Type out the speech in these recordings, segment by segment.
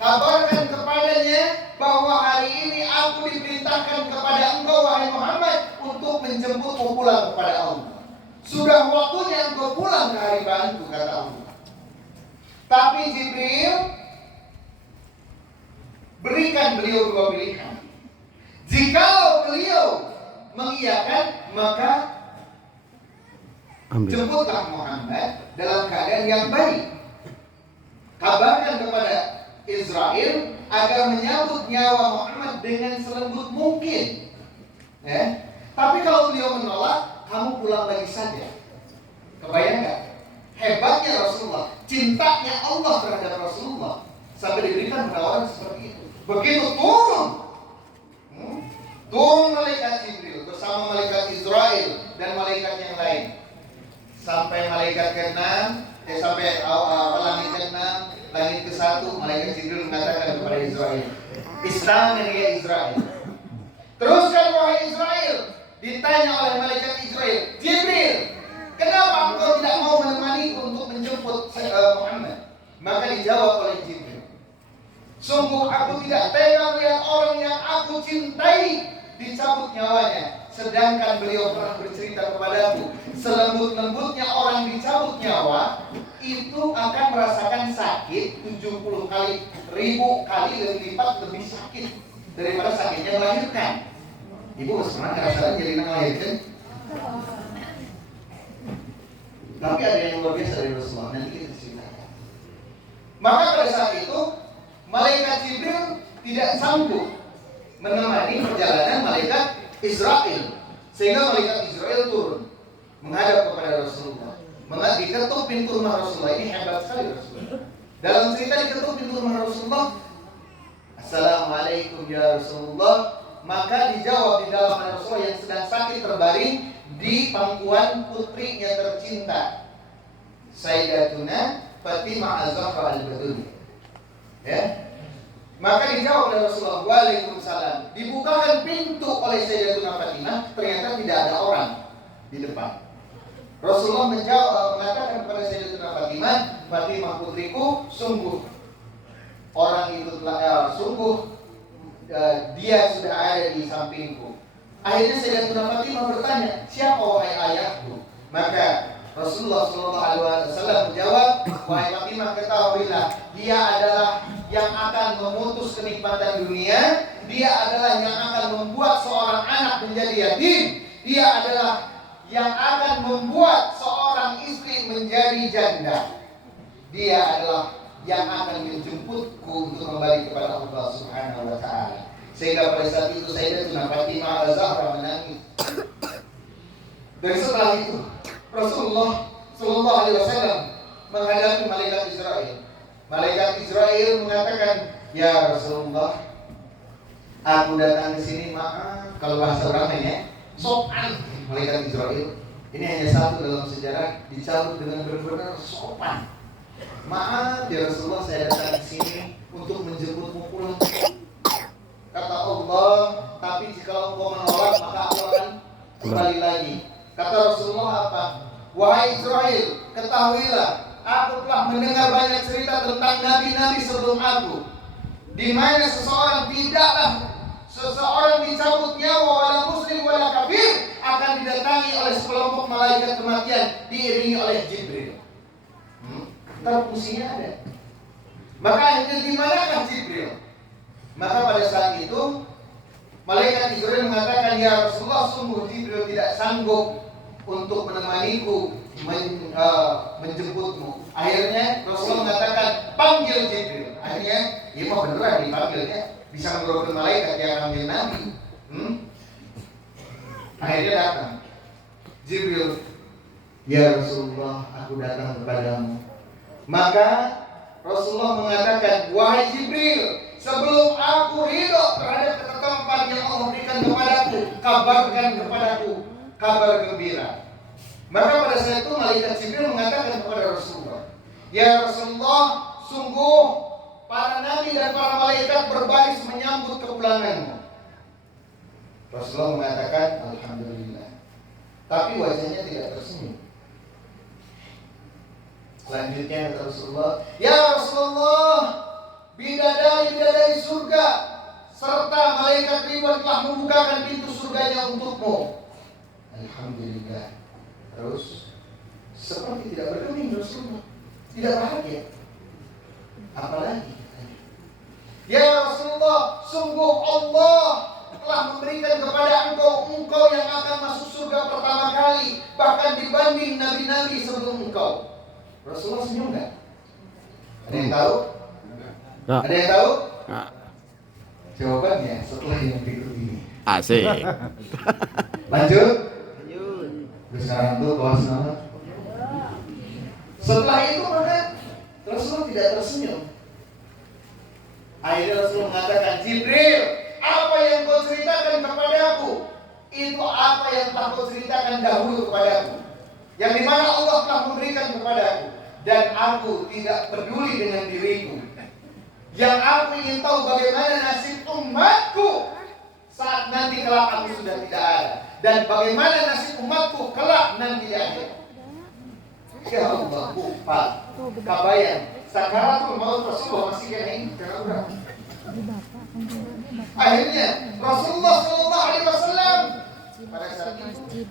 Kabarkan kepadanya bahwa hari ini aku diperintahkan kepada engkau wahai Muhammad untuk menjemputmu pulang kepada Allah. Sudah waktunya engkau pulang ke haribanku, kata Allah. Tapi Jibril berikan beliau dua pilihan. Jikalau beliau mengiyakan, maka jemputlah Muhammad dalam keadaan yang baik. Kabarkan kepada Israel agar menyambut nyawa Muhammad dengan selembut mungkin. Tapi kalau beliau menolak, kamu pulang lagi saja. Kebayang nggak? Hebatnya Rasulullah, cintanya Allah terhadap Rasulullah sampai diberikan penawaran seperti itu. Begitu turun malaikat Jibril bersama malaikat Israel dan malaikat yang lain. Sampai malaikat ke-6, sampai langit ke-6, langit ke-1, malaikat Jibril mengatakan kepada Israel, Islam ya Israel. Teruskan wahai Israel. Ditanya oleh malaikat Israel, Jibril, kenapa engkau tidak mau menemani untuk menjemput Muhammad? Maka dijawab oleh Jibril, sungguh aku tidak tega melihat orang yang aku cintai dicabut nyawanya. Sedangkan beliau pernah bercerita kepadaku, selembut-lembutnya orang dicabut nyawa itu akan merasakan sakit 70 kali, 1000 kali lebih lipat lebih sakit daripada sakitnya melahirkan. Ibu pernah ngerasain jadi melahirkan? Tapi ada yang luar biasa dari Rasulullah, nanti kita ceritakan. Maka pada saat itu malaikat Jibril tidak sanggup menemani perjalanan malaikat Israel, sehingga malaikat Israel turun menghadap kepada Rasulullah. Diketuk pintu rumah Rasulullah. Ini hebat sekali Rasulullah. Dalam cerita diketuk pintu rumah Rasulullah, Assalamualaikum ya Rasulullah. Maka dijawab di dalam Rasulullah yang sedang sakit terbaring di pangkuan putrinya tercinta, Sayyidatuna Fatimah Az-Zahra Al-Batuli. Maka dijawab oleh Rasulullah, Waalaikumsalam. Dibukakan pintu oleh Sayyidatuna Fatimah, ternyata tidak ada orang di depan. Rasulullah mengatakan kepada Sayyidatuna Fatimah, Fatimah putriku, sungguh orang itu telah dia sudah ada di sampingku. Akhirnya Sayyidatuna Fatimah bertanya, siapa wahai ayahku? Maka Rasulullah SAW menjawab, wahai Fatimah, ketahuilah, dia adalah yang akan memutus kenikmatan dunia. Dia adalah yang akan membuat seorang anak menjadi yatim. Dia adalah yang akan membuat seorang istri menjadi janda. Dia adalah yang akan menjemputku untuk kembali kepada Allah Subhanahu wa Ta'ala. Sehingga pada saat itu Sayyidatuna Fatimah Az-Zahra menangis. Dan setelah itu Rasulullah Sallallahu Alaihi Wasallam menghadapi malaikat Israel. Malaikat Israel mengatakan, ya Rasulullah, aku datang ke sini, maaf kalau bahasa orangnya sopan. Malaikat Israel ini hanya satu dalam sejarah dicabut dengan benar-benar sopan. Maaf ya Rasulullah, saya datang ke sini untuk menjemputmu pulang. Kata Allah, tapi jika engkau menolak maka aku akan kembali lagi. Kata Rasulullah apa? Wahai Israel, ketahuilah, aku telah mendengar banyak cerita tentang nabi-nabi sebelum aku, di mana seseorang dicabut nyawa wala muslim wala kafir akan didatangi oleh sekelompok malaikat kematian diiringi oleh Jibril. Terpusingnya ada. Maka akhirnya di manakah Jibril? Maka pada saat itu malaikat Jibril mengatakan, ya Rasulullah, sungguh Jibril tidak sanggup untuk menemaniku menjemputmu. Akhirnya Rasulullah mengatakan, panggil Jibril. Akhirnya dia mau beneran dipanggilnya, bisa menurunkan malaikat yang panggil Nabi. Akhirnya datang Jibril, ya Rasulullah, aku datang kepadamu. Maka Rasulullah mengatakan, wahai Jibril, sebelum aku ridho terhadap ketetapan yang Allah berikan kepadaku, kabarkan kepadaku kabar gembira. Maka pada saat itu malaikat Jibril mengatakan kepada Rasulullah, ya Rasulullah, sungguh para nabi dan para malaikat berbaris menyambut kepulanganmu. Rasulullah mengatakan, alhamdulillah. Tapi wajahnya tidak tersenyum. Selanjutnya kata Rasulullah, ya Rasulullah, bidadari malaikat Ridwan telah membukakan pintu surganya untukmu. Alhamdulillah. Terus seperti tidak bergeming Rasulullah, tidak bahagia. Apalagi, ya Rasulullah, sungguh Allah telah memberikan kepada engkau yang akan masuk surga pertama kali, bahkan dibanding nabi-nabi sebelum engkau. Rasulullah senyum nggak? Ada yang tahu? Nggak. Ada yang tahu? Nggak. Jawabannya setelah yang berikut ini. Asik. Lanjut. Terus sekarang tuh kelas nama. Setelah itu maka Rasulullah tidak tersenyum. Akhirnya Rasulullah mengatakan, Jibril, apa yang kau ceritakan kepadaku, itu apa yang telah kau ceritakan dahulu kepadaku, yang dimana Allah telah memberikan kepadaku, dan aku tidak peduli dengan diriku. Yang aku ingin tahu bagaimana nasib umatku saat nanti kelak aku sudah tidak ada, dan bagaimana nasib umatku kelak nanti di akhir. Ya Allah, Pak, kabayan sakaratul maut Rasulullah masih kena ini terang. Akhirnya Rasulullah Shallallahu Alaihi Wasallam pada saat itu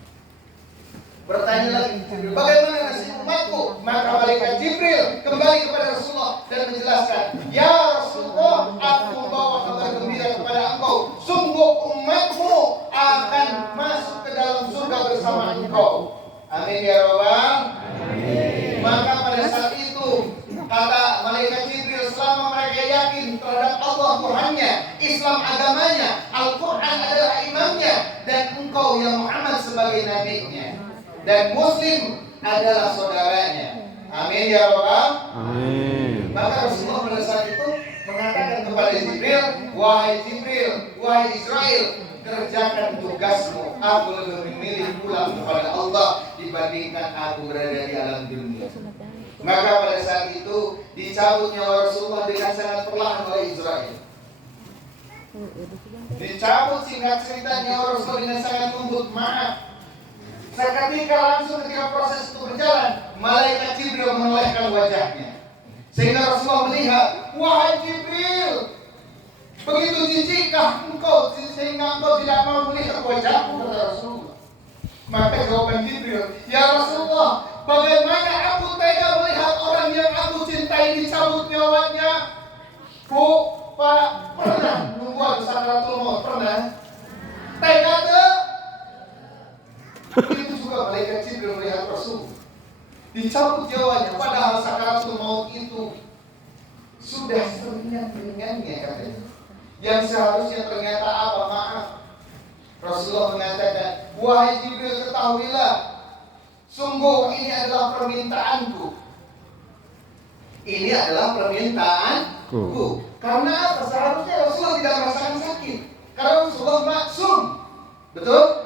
bertanya lagi, bagaimana nasib umatku? Maka malaikat Jibril kembali kepada Rasulullah dan menjelaskan, ya Rasulullah, aku membawa kabar gembira kepada engkau. Sungguh umatmu akan masuk ke dalam surga bersama engkau. Amin ya Rabbal. Maka pada saat itu kata malaikat Jibril, selama mereka yakin terhadap Allah Tuhannya, Islam agamanya, Al-Quran adalah imamnya, dan engkau ya Muhammad sebagai nabinya, dan Muslim adalah saudaranya. Amin ya Rabbal. Amin. Maka Rasulullah pada saat itu mengatakan kepada Jibril, wahai Jibril, wahai Israel, kerjakan tugasmu. Aku lebih memilih pulang kepada Allah dibandingkan aku berada di alam dunia. Maka pada saat itu dicabut nyawa Rasulullah dengan sangat perlahan oleh Israel. Dicabut, singkat cerita, nyawa Rasulullah dengan sangat lembut. Maaf. Seketika langsung ketika proses itu berjalan, malaikat Jibril menolehkan wajahnya, sehingga Rasulullah melihat, wahai Jibril, begitu jijikkah engkau sehingga engkau tidak mau melihat wajahku, kata Rasulullah. Maka jawaban Jibril, ya Rasulullah, bagaimana aku tega melihat orang yang aku cintai dicabut nyawanya? Bu, Pak, pernah membuat sakaratul maut? Pernah? Tega tuh? Begitu juga malaikat Jibril melihat Rasul dicabut nyawanya, padahal sakaratul maut itu sudah seringan-ringannya katanya. Yang seharusnya ternyata apa? Maaf. Rasulullah mengatakan, wahai Jibril, ketahuilah, sungguh ini adalah permintaanku. Ini adalah permintaanku. Karena apa? Seharusnya Rasulullah tidak merasakan sakit, karena Rasulullah maksum. Betul?